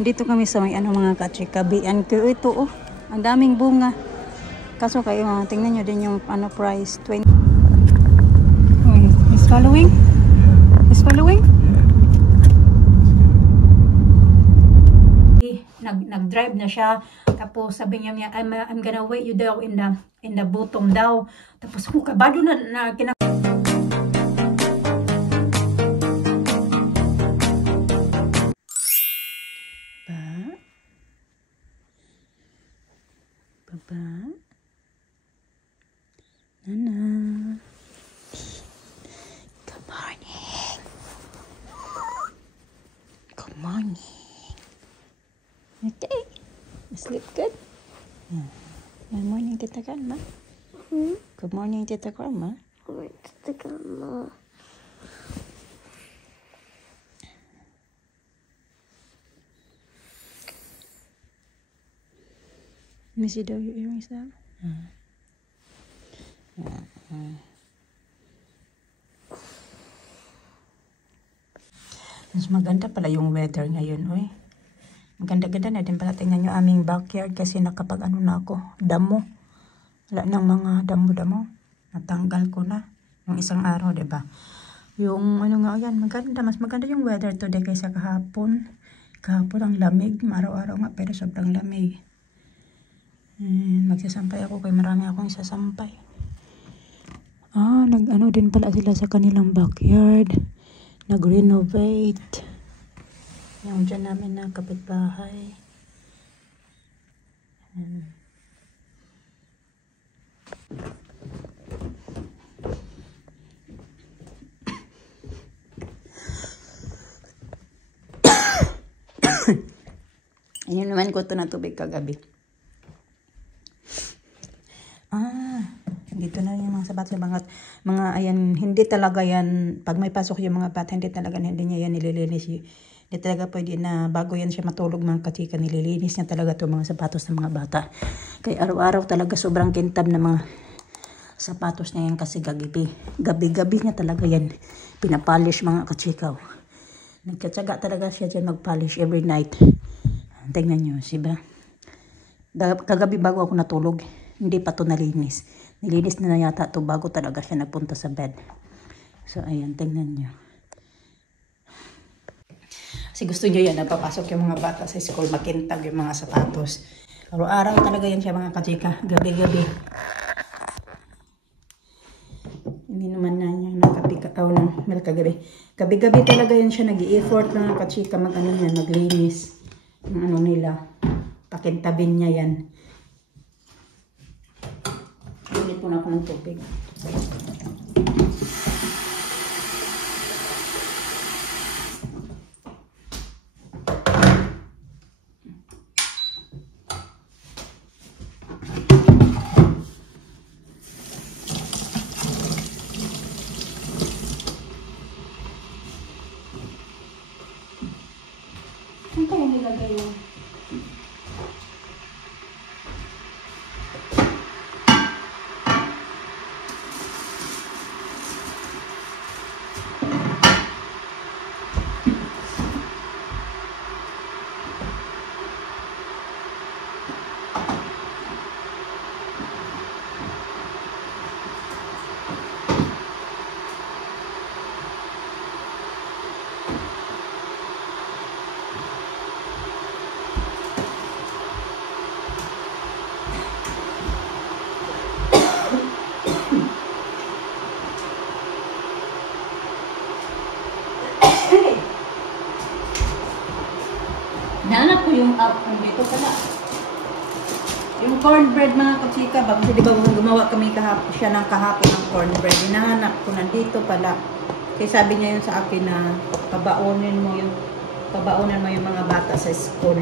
Dito kami sa may ano mga kachika. Bian ko ito oh. Ang daming bunga. Kaso kayo tingnan nyo din yung ano price. 20. Uy, is following? Is following? Nag-drive na siya. Tapos sabi niya, I'm gonna wait you daw in the bottom daw. Tapos kabado na Baba. Nana. Good morning. Good morning. Okay. Sleep good? Good morning, Tita Karma. Good morning, Tita Karma. Good morning, Tita Karma. Let me see the earrings now. Mas maganda pala yung weather ngayon, oy. Maganda-ganda na din pala. Tingnan nyo aming backyard kasi nakapag ano na ako, damo. Wala ng mga damo-damo. Natanggal ko na yung isang araw, diba? Yung ano nga yan, maganda. Mas maganda yung weather today kaysa kahapon. Kahapon ang lamig. Araw-araw nga pero sobrang lamig. Magsasampay ako kay marami akong isasampay. Nag-ano din pala sila sa kanilang backyard. Nag-renovate. Yung dyan namin na kapitbahay. Ayun naman ko ito na tubig kagabi. Dito na yung mga sapat mga ayan, hindi talaga yan, pag may pasok yung mga bata, hindi niya yan nililinis. Hindi talaga pwede na bago yan siya matulog mga kachika, nililinis niya talaga itong mga sapatos ng mga bata. Kaya araw-araw talaga sobrang kintab na mga sapatos niya yan kasi gabi-gabi niya talaga yan pinapolish mga kachika. Nagkatsaga talaga siya dyan magpolish every night. Tingnan nyo, diba? Kagabi bago ako natulog, hindi pa to nalinis. Nilinis na yata ito bago talaga siya nagpunta sa bed. So, ayan, tingnan nyo. Kasi gusto nyo yan, napapasok yung mga bata sa school, makintag yung mga sapatos. Araw-araw talaga yan siya mga kachika, gabi-gabi. Ininuman na niya ng kapikataw ng milk kagabi. Gabi-gabi talaga yan siya, nag-i-effort mga kachika, maglinis. Yung ano nila, pakintabin niya yan. Ulit po na ako ng tubig. Saan kaya nilagay yun? Nahanap ko yung dito pala. Yung cornbread mga kachika, bakit di ba gumawa kami siya ng kahapon ng cornbread. Hinahanap ko nandito pala. Kaya sabi niya yun sa akin na pabaunan mo yung mga bata sa school.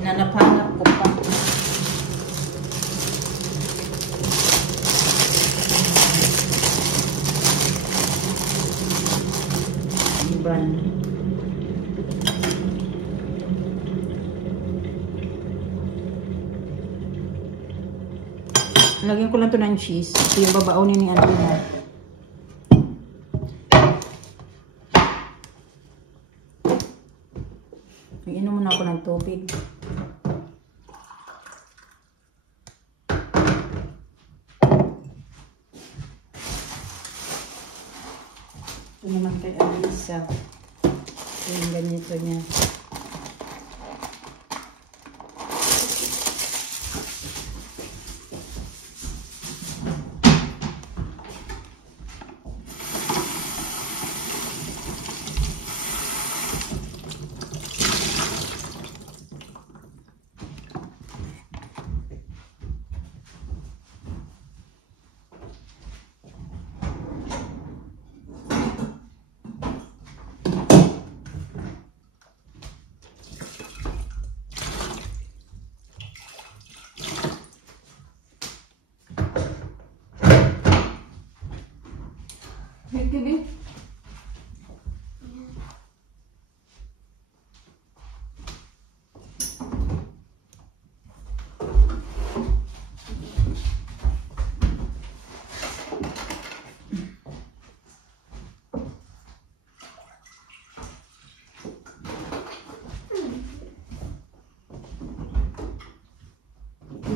Hanap ko pa. Lagyan ko lang to ng cheese. Ito yung babaunin ni Alina. Iinom muna ako ng tubig. Ito naman kay Alisa. Ito yung ganito niya. Baby.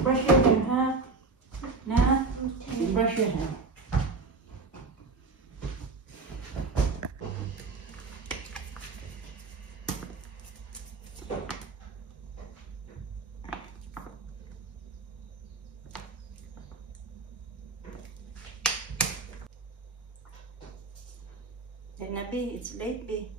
Brush your hair, huh? Nah, brush your hair. Nabi, it's late, B.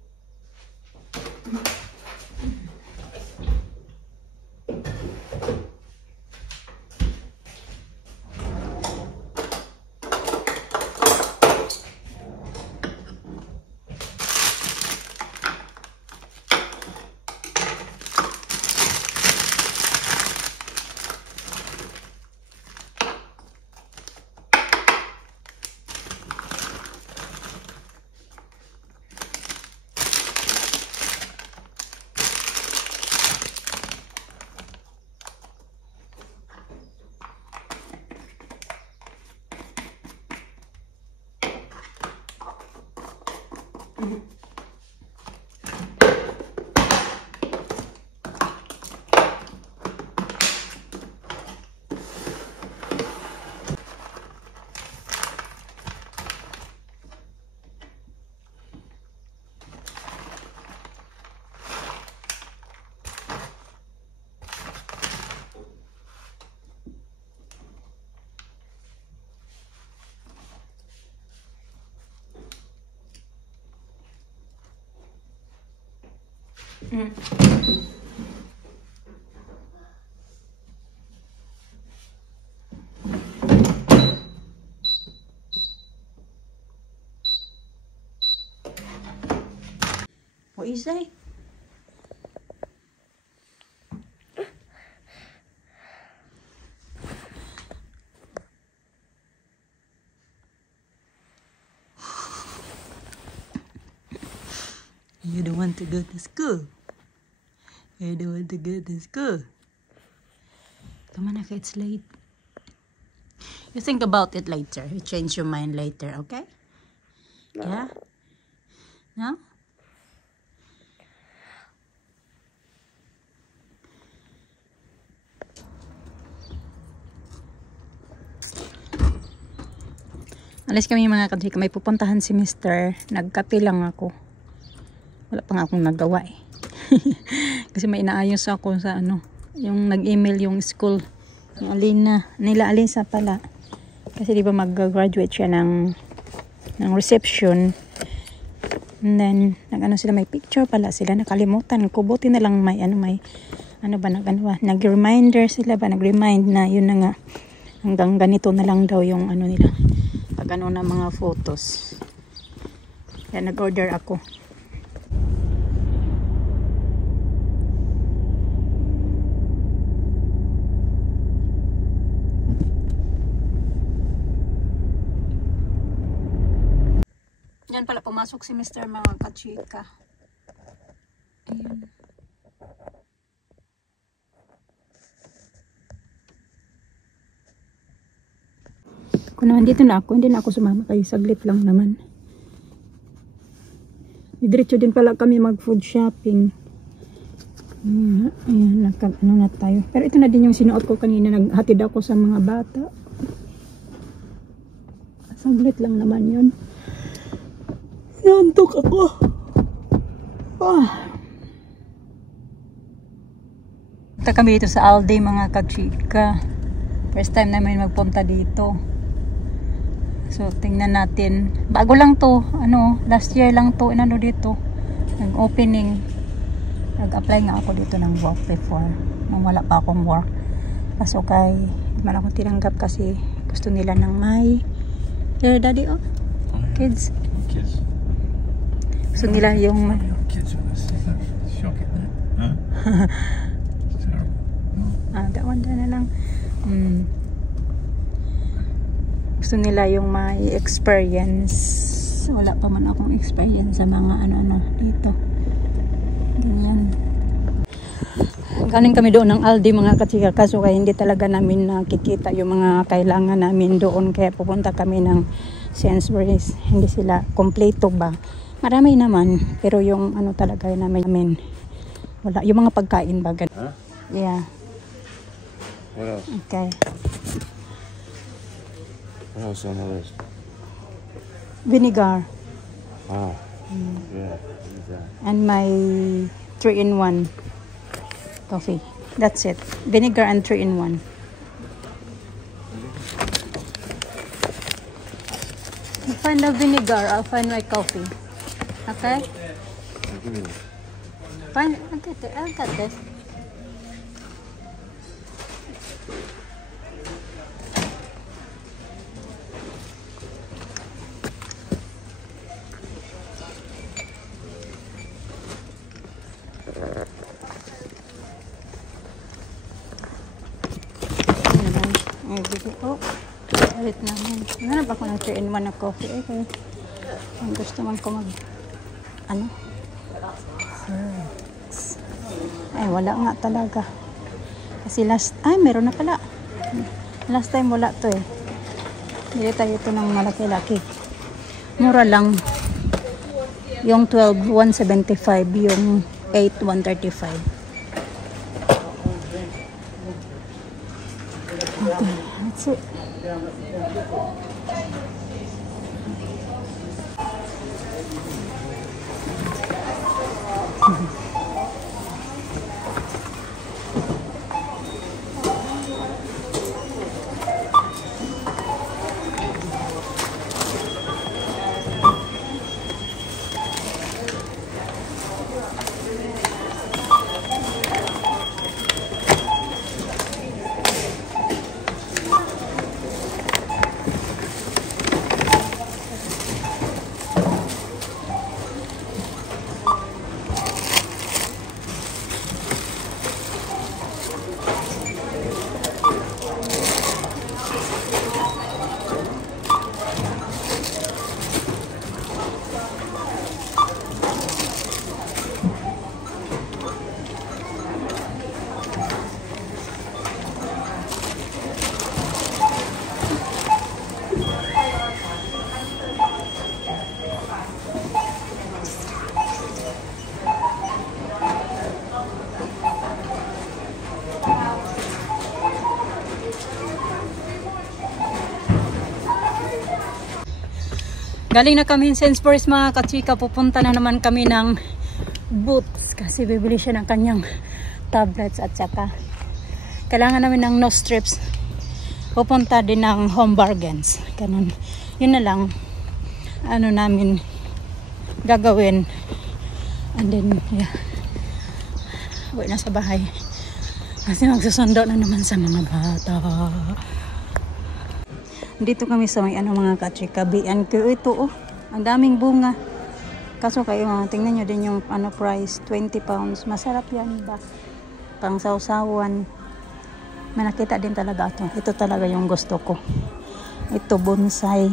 What you say? You don't want to go to school. You don't want to go to school. Come on, Aka, it's late. You think about it later. You change your mind later, okay? No. Yeah? No? Alis kami mga kadrika. May pupuntahan si Mr. Nagkape lang ako. Wala pa nga akong nagawa eh. Kasi may inaayos ako sa ano. Yung nag-email yung school. Yung Alina. Nila Alisa pala. Kasi di ba mag-graduate siya ng reception. And then, nag-ano sila, may picture pala sila. Nakalimutan ko. Buti na lang may nag-reminder sila ba? Nag-remind na yun na nga. Hanggang ganito na lang daw yung ano nila. Pag ano na mga photos. Kaya nag-order ako. Yan pala pumasok si Mr. mga kachika. Ayun. Kung nandito na ako, hindi na ako sumama kayo. Saglit lang naman. Diretso din pala kami mag food shopping. Ayan, ano na tayo. Pero ito na din yung sinuot ko kanina. Naghatid ako sa mga bata. Saglit lang naman yun. Nantok ako. Punta kami dito sa Aldi mga kachika. First time namin magpunta dito. So tingnan natin. Bago lang to. Last year lang to. Dito. Nag-opening. Nag-apply nga ako dito ng work before. Nung wala pa akong work. Kaso kay di man ako tinanggap kasi gusto nila ng may daddy kids. Gusto nila yung kids with us. Shocking, huh? that one na lang. Gusto nila yung may experience. Wala pa man akong experience sa mga ano dito. Ganyan. Galing kami doon ng Aldi mga kachika. Kaso kaya hindi talaga namin nakikita yung mga kailangan namin doon. Kaya pupunta kami ng Sainsbury's. Hindi sila kompleto ba? Marami naman. Pero yung talaga namin wala. Yung mga pagkain ba? Huh? Yeah. What else? Okay. What else on the list? Vinegar. Oh. Yeah. What is that? And my 3-in-1 coffee. That's it. Vinegar and 3-in-1. I'll find the vinegar. I'll find my coffee. Okay? Give me that. Fine. I'll get this. Ulit namin. Hanap ako ng 3-in-1 na coffee. Okay. Ang gusto man ko ay wala nga talaga. Kasi meron na pala. Last time wala to eh. Bili tayo ito ng malaki-laki. Mura lang. Yung 12, 175. Yung 8, 135. Okay, that's it. Galing na kami sa Sainsbury's mga kachika. Pupunta na naman kami ng Boots kasi bibili siya ng kanyang tablets at saka kailangan namin ng nose strips. Pupunta din ng Home Bargains. Ganun. Yun na lang namin gagawin. And then uwi na sa bahay kasi magsusundo na naman sa mga bata. Dito kami sa may mga kachika, B&Q. Ito ang daming bunga. Kaso kayo tingnan nyo din yung price, 20 pounds. Masarap yan ba? Pang sausawan. May nakita din talaga ito. Ito talaga yung gusto ko. Ito bonsai.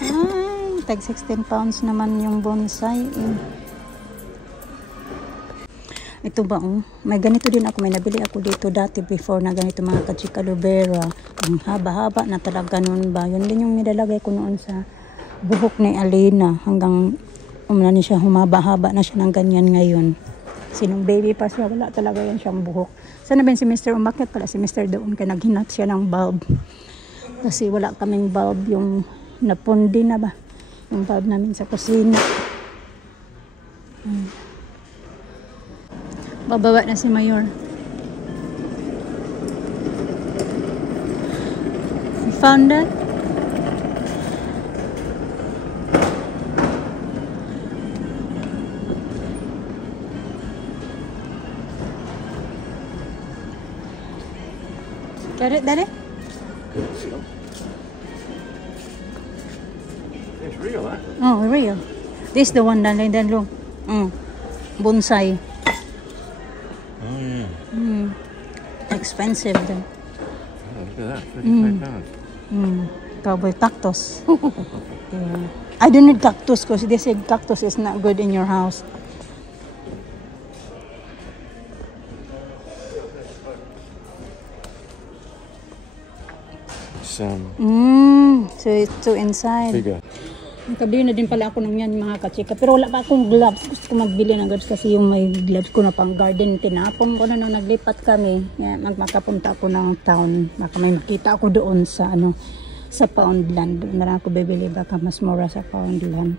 Ay, tag 16 pounds naman yung bonsai. Ito ba may ganito din ako. May nabili ako dito dati before na ganito mga kachika, aloe vera. Ang haba-haba na talaga noon ba. Yun din yung nilalagay ko noon sa buhok ni Alina. Hanggang umana siya, humaba-haba na siya ng ganyan ngayon. Sinong baby pa siya, wala talaga yan siyang buhok. Sana ba si Mr. umakyat pala si Mr. doon kaya naghinat siya ng bulb. Kasi wala kaming bulb, yung napundi na ba. Yung bulb namin sa kusina. Bababa na si Mayor. You found that? Got it, Daddy? It's real, huh? Oh, real. This is the one that look. Bonsai. Oh, yeah. Expensive though. Oh, look at that. 35 pounds. Cowboy cactus. Yeah. I don't need cactus because they said cactus is not good in your house. So it's too inside. Bigger. Nakabili na din pala ako ng yan mga kachika. Pero wala pa akong gloves. Gusto ko magbili ng gloves kasi yung may gloves ko na pang garden. Tinapon ko na nung naglipat kami. Makapunta ako ng town. Baka may makita ako doon sa sa Poundland. Doon na lang ako bibili. Baka mas mura sa Poundland.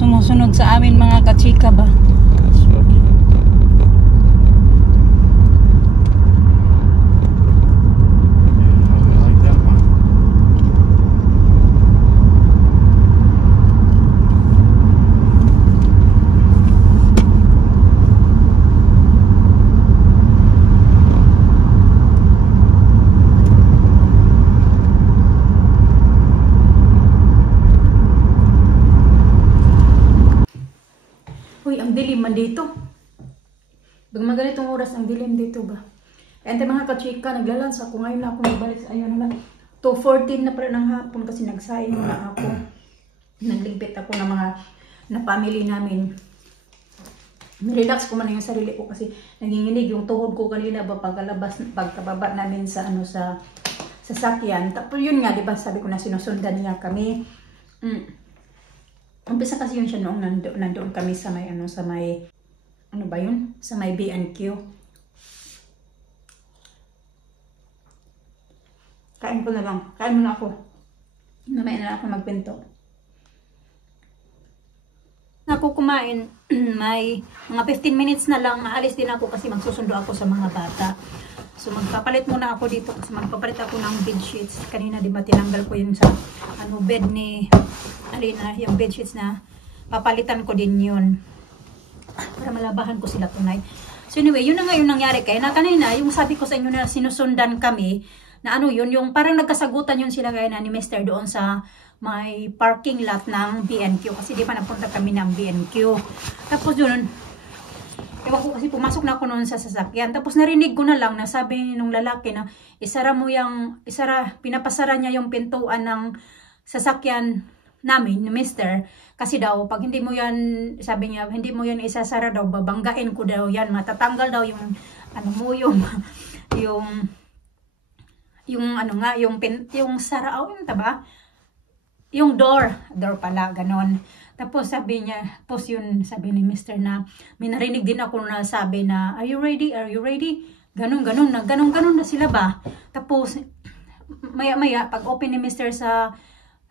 Sumusunod sa amin mga kachika ba? Ang dilim man dito. Pag maganitong oras, ang dilim dito ba? And mga kachika, naglalans ako. Ngayon na ako magbalik sa ayun na lang. 2:14 na pala ng hapon kasi nagsayang na ako. Naglimpit ako ng mga na family namin. Relax ko man yung sarili ko kasi nanginginig yung tuhod ko kanina ba pagkababa namin sa sa sasakyan. Tapos yun nga, di ba, sabi ko na sinusundan niya kami. Umpisa kasi yun siya noong nandoon kami sa may ano ba yun? Sa may B&Q. Kain ko na lang. Kain muna ako. Mamaya na lang ako magpinto. Ako kumain, may mga 15 minutes na lang. Maalis din ako kasi magsusundo ako sa mga bata. So magpapalit muna ako dito kasi magpapalit ako ng bed sheets. Kanina di ba tinanggal ko yun sa bed ni Alina, yung bed sheets na papalitan ko din yun. Para malabahan ko sila tonight. So anyway, yun na nga yung nangyari kaya na kanina, yung sabi ko sa inyo na sinusundan kami, na ano yun, yung parang nagkasagutan yun sila kaya na ni Mr. doon sa may parking lot ng BNQ. Kasi di ba napunta kami ng BNQ. Tapos yun, ewan ko kasi pumasok na ako noon sa sasakyan. Tapos narinig ko na lang na sabi nung lalaki na pinapasara niya yung pintuan ng sasakyan namin ni Mr. Kasi daw, pag hindi mo yan, sabi niya, hindi mo yan isasara daw, babanggain ko daw yan, matatanggal daw yung, ano mo, yung ano nga, yung sara, yun taba? Yung door pala, ganon. Tapos sabi niya, tapos yun, sabi ni Mr. na, may narinig din ako na sabi na, are you ready? Are you ready? Ganon na sila ba? Tapos, maya, pag open ni Mr.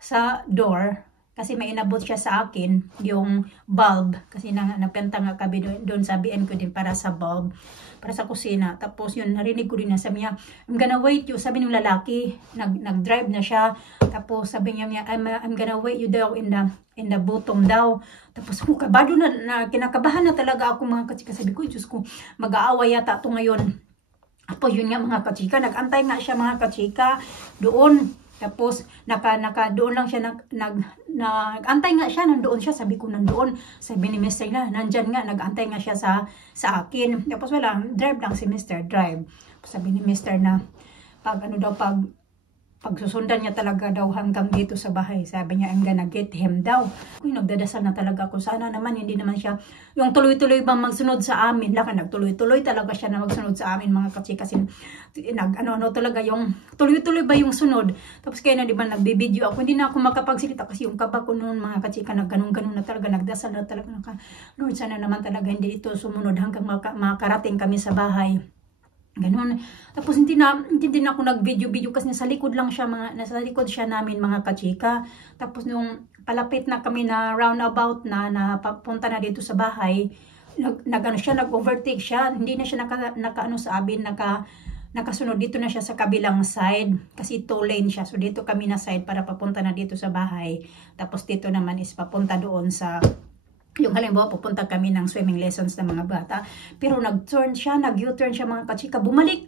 sa door, kasi may inabot siya sa akin, yung bulb, kasi napenta nga kami doon sa BN ko din para sa bulb, para sa kusina. Tapos yun, narinig ko din na sabi niya, I'm gonna wait you, sabi ng lalaki, nag-drive na siya. Tapos sabi niya, I'm gonna wait you daw in the bottom daw. Tapos kabado na kinakabahan na talaga ako mga kachika. Sabi ko, Diyos ko, mag-aaway yata ito ngayon. Tapos yun nga mga kachika, nag-antay nga siya mga kachika doon. Tapos doon lang siya nag-antay nga siya, nandoon siya, sabi ko nandoon. Sabi ni Mr. na, nandyan nga, nag-antay nga siya sa akin. Tapos wala, drive lang si Mr. Drive. Sabi ni Mr. na, pag susundan niya talaga daw hanggang dito sa bahay. Sabi niya, I'm gonna get him daw. Uy, nagdadasal na talaga ako. Sana naman, hindi naman siya, yung tuloy-tuloy bang magsunod sa amin. Nagtuloy-tuloy talaga siya na magsunod sa amin, mga kachi. Kasi, talaga yung, tuloy-tuloy ba yung sunod? Tapos kaya na, di ba, nagbibideo ako. Hindi na ako makapagsilita kasi yung kaba ko noon, mga kachika, ganun-ganun na talaga. Nagdasal na talaga. Lord, sana naman talaga hindi ito sumunod hanggang makarating kami sa bahay. Ganun. Tapos hindi din ako nag-video kasi nasa likod siya namin mga kachika. Tapos nung palapit na kami na roundabout na papunta na dito sa bahay, nag-overtake siya. Hindi na siya nakasunod dito na siya sa kabilang side kasi 2 lane siya. So dito kami na side para papunta na dito sa bahay. Tapos dito naman is papunta doon sa yung halimbawa, pupunta kami ng swimming lessons ng mga bata. Pero nag-U-turn siya mga kachika. Bumalik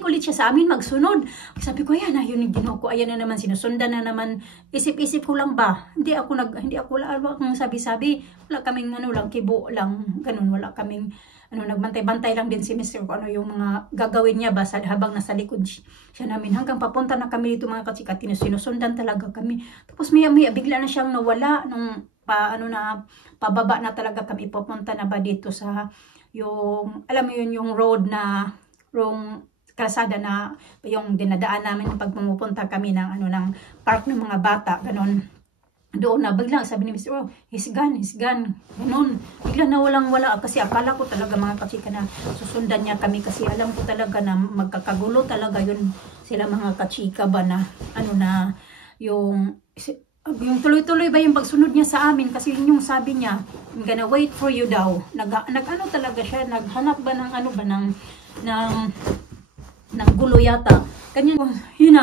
ulit siya sa amin, magsunod. Sabi ko, ayan na, yun yung ginawa ko. Ayan na naman, sinusundan na naman. Isip-isip ko lang ba? Hindi ako akong sabi-sabi. Wala kaming lang, kibo lang. Ganun, wala kaming, nagbantay-bantay lang din si Mr. kung ano yung mga gagawin niya ba habang nasa likod siya namin. Hanggang papunta na kami dito mga kachika, sinusundan talaga kami. Tapos maya bigla na siyang nawala nung pababa na talaga kami, papunta na ba dito sa yung, alam mo yun, yung road na, yung kalsada na, yung dinadaan namin pag pumupunta kami ng, ng park ng mga bata, ganon. Doon na, biglang sabi ni Mr. Oh, he's gone, ganon. Biglang na wala, kasi akala ko talaga mga kachika na susundan niya kami, kasi alam ko talaga na magkakagulo talaga yun sila mga kachika ba na, yung tuloy-tuloy ba yung pagsunod niya sa amin, kasi yun yung sabi niya, I'm gonna wait for you daw. Talaga siya, naghanap ba ng ng gulo yata. Ganyan, yun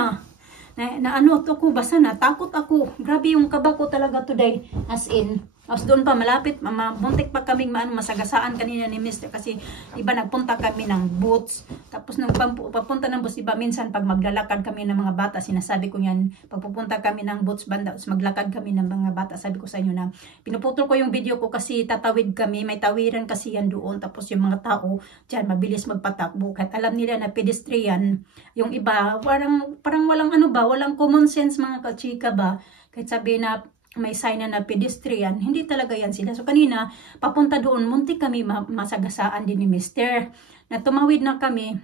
basta natakot ako. Grabe yung kaba ko talaga today, as in. Tapos doon pa malapit, buntik pa kaming masagasaan kanina ni Mr. kasi iba nagpunta kami ng Boots. Tapos nung papunta ng Boots, iba minsan pag maglalakad kami ng mga bata, sinasabi ko yan, pag pupunta kami ng Boots banda, maglakad kami ng mga bata, sabi ko sa inyo na pinuputol ko yung video ko kasi tatawid kami, may tawiran kasi yan doon. Tapos yung mga tao dyan mabilis magpatakbo, kahit alam nila na pedestrian. Yung iba parang walang common sense mga kachika ba, kahit sabi na may sign na pedestrian, hindi talaga yan sila. So kanina, papunta doon, muntik kami masagasaan din ni Mr. Na tumawid na kami,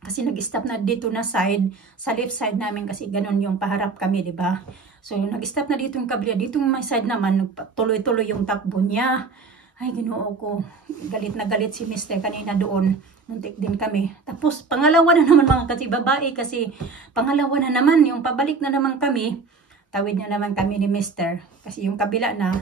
kasi nag-stop na dito na side, sa left side namin, kasi ganun yung paharap kami, di ba? So nag-stop na dito yung kabila, dito yung may side naman, tuloy-tuloy yung takbo niya. Ay, Ginoo ko, galit na galit si Mr. kanina doon. Muntik din kami. Tapos, pangalawa na naman mga babae, kasi pangalawa na naman, yung pabalik na naman kami, tawid na naman kami ni Mr. Kasi yung kabila na,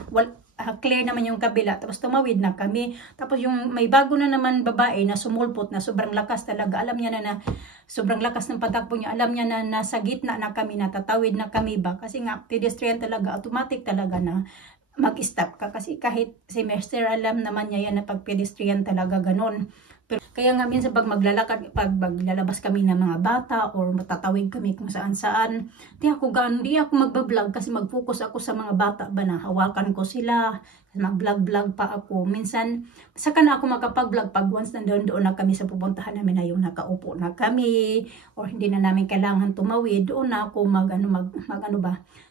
clear naman yung kabila. Tapos tumawid na kami. Tapos yung may bago na naman babae na sumulpot na sobrang lakas talaga. Alam niya na sobrang lakas ng patakbo niya. Alam niya na nasa gitna na kami, natatawid na kami ba. Kasi nga pedestrian talaga, automatic talaga na mag-stop ka. Kasi kahit semester, alam naman niya yan na pag pedestrian talaga ganun. Pero, kaya nga minsan pag maglalabas kami ng mga bata or matatawid kami kung saan-saan, di ako magbablog kasi mag-focus ako sa mga bata ba na hawakan ko sila, mag-vlog pa ako. Minsan, saka na ako makapag-vlog pag once doon na kami sa pupuntahan namin na yung nakaupo na kami or hindi na namin kailangan tumawid, doon na ako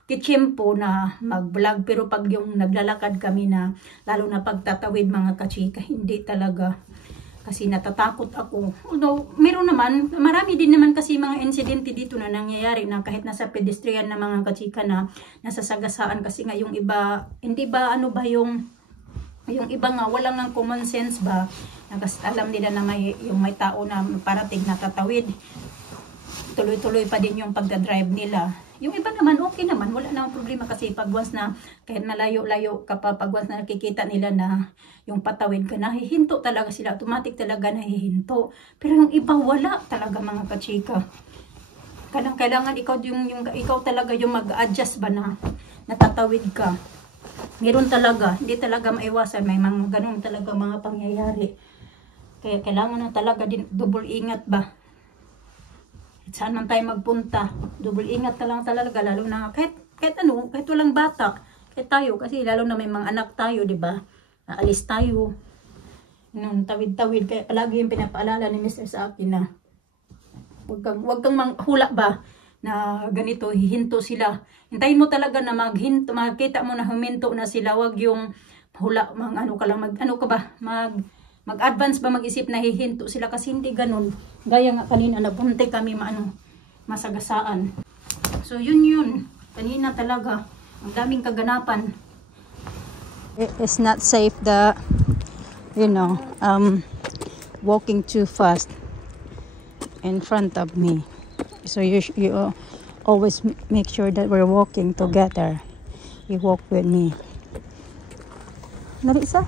kitsyempo na mag-vlog. Pero pag yung naglalakad kami na, lalo na pagtatawid mga kachika, hindi talaga. Kasi natatakot ako. Although, meron naman, marami din naman kasi mga insidente dito na nangyayari na kahit nasa pedestrian na mga kachika na nasasagasaan. Kasi nga yung iba, hindi ba yung iba nga walang ng common sense ba. Kasi alam nila na may tao na parating na tatawid. Tuloy-tuloy pa din yung pagdadrive nila. Yung iba naman, okay naman. Wala namang problema kasi pag once na, kahit malayo-layo ka pa, pag once na nakikita nila na yung patawid ka, nahihinto talaga sila. Automatic talaga nahihinto. Pero yung iba, wala talaga mga kachika. Kailangan ikaw talaga yung mag-adjust ba na natatawid ka. Meron talaga, hindi talaga maiwasan. May mga ganun talaga mga pangyayari. Kaya kailangan na talaga din, double ingat ba. Saan man tayo magpunta, double ingat na lang talaga, lalo na kahit walang bata, kahit tayo, kasi lalo na may mga anak tayo, di ba? Aalis tayo, tawid-tawid, kaya palagi yung pinapaalala ni Mr. sa akin na wag kang manghula ba, na ganito, hihinto sila. Hintayin mo talaga na makita mo na huminto na sila, wag yung hula, mag-advance ba mag-isip na hihinto sila kasi hindi ganun. Gaya nga kanina, nabunte kami masagasaan. So yun. Kanina talaga, ang daming kaganapan. It's not safe walking too fast in front of me. So you always make sure that we're walking together. You walk with me. Narisa?